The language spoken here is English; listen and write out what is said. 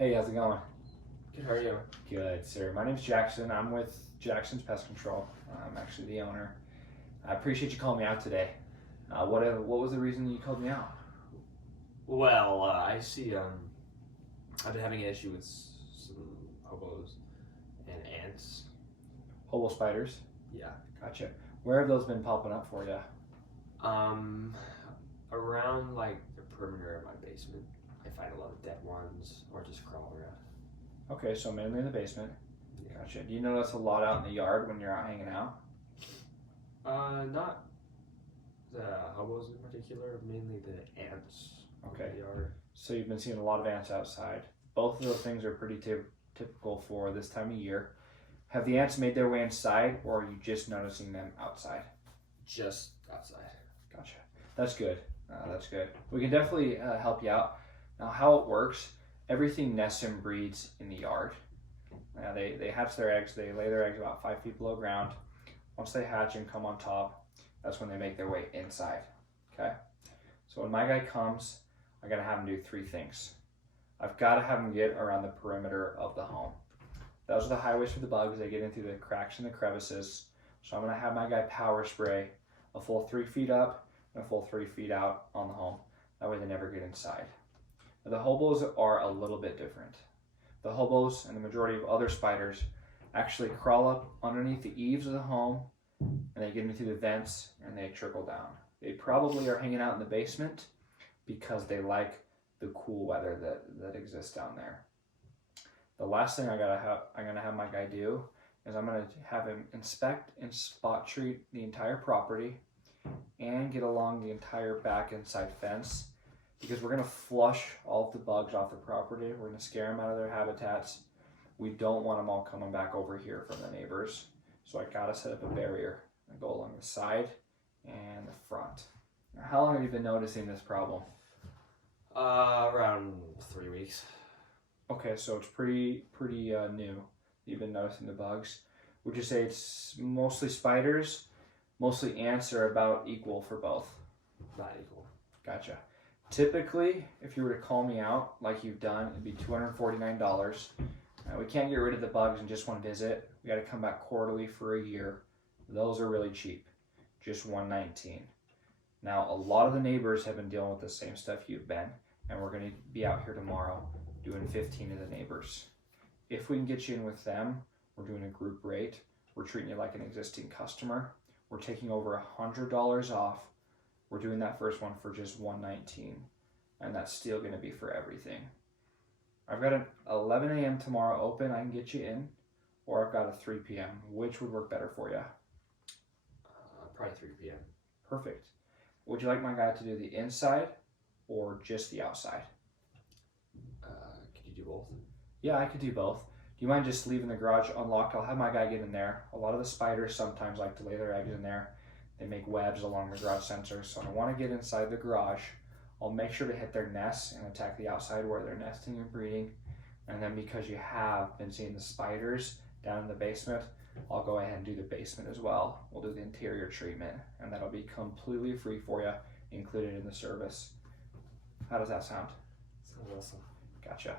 Hey, how's it going? Good, how are you? Good, sir. My name's Jackson. I'm with Jackson's Pest Control. I'm actually the owner. I appreciate you calling me out today. What was the reason you called me out? Well, I see, I've been having an issue with some hobos and ants. Hobo spiders. Yeah. Gotcha. Where have those been popping up for you? Um, Around, like, the perimeter of my basement, I find a lot of dead ones, or just crawl around. Okay, so mainly in the basement. Yeah. Gotcha. Do you notice a lot out in the yard when you're out hanging out? Not the hobos in particular, mainly the ants. Okay. In the yard. So you've been seeing a lot of ants outside. Both of those things are pretty typical for this time of year. Have the ants made their way inside, or are you just noticing them outside? Just outside. Gotcha. That's good. That's good. We can definitely help you out. Now, how it works, everything nests and breeds in the yard. They hatch their eggs. They lay their eggs about 5 feet below ground. Once they hatch and come on top, that's when they make their way inside. Okay? So when my guy comes, I got to have him do 3 things. I've got to have him get around the perimeter of the home. Those are the highways for the bugs. They get in through the cracks and the crevices. So I'm going to have my guy power spray a full 3 feet up and a full 3 feet out on the home. That way they never get inside. Now, the hobos are a little bit different. The hobos and the majority of other spiders actually crawl up underneath the eaves of the home and they get in through the vents and they trickle down. They probably are hanging out in the basement because they like the cool weather that exists down there. The last thing I'm gonna have my guy do is I'm gonna have him inspect and spot treat the entire property and get along the entire back and side fence because we're gonna flush all of the bugs off the property. We're gonna scare them out of their habitats. We don't want them all coming back over here from the neighbors. So I gotta set up a barrier and go along the side and the front. Now, how long have you been noticing this problem? Around 3 weeks. Okay, so it's pretty new. You've been noticing the bugs. Would you say it's mostly spiders, mostly ants, or about equal for both? Not equal. Gotcha. Typically, if you were to call me out like you've done, it'd be $249. We can't get rid of the bugs in just one visit. We got to come back quarterly for a year. Those are really cheap, just $119. Now, a lot of the neighbors have been dealing with the same stuff you've been, and we're going to be out here tomorrow doing 15 of the neighbors. If we can get you in with them, we're doing a group rate. We're treating you like an existing customer. We're taking over $100 off. We're doing that first one for just $119, and that's still going to be for everything. I've got an 11 a.m. tomorrow open. I can get you in, or I've got a 3 p.m. Which would work better for you? Probably 3 p.m. Perfect. Would you like my guy to do the inside or just the outside? Could you do both? Yeah, I could do both. Do you mind just leaving the garage unlocked? I'll have my guy get in there. A lot of the spiders sometimes like to lay their eggs in there. They make webs along the garage sensors. So I want to get inside the garage. I'll make sure to hit their nests and attack the outside where they're nesting and breeding. And then because you have been seeing the spiders down in the basement, I'll go ahead and do the basement as well. We'll do the interior treatment, and that'll be completely free for you, included in the service. How does that sound? Sounds awesome. Gotcha.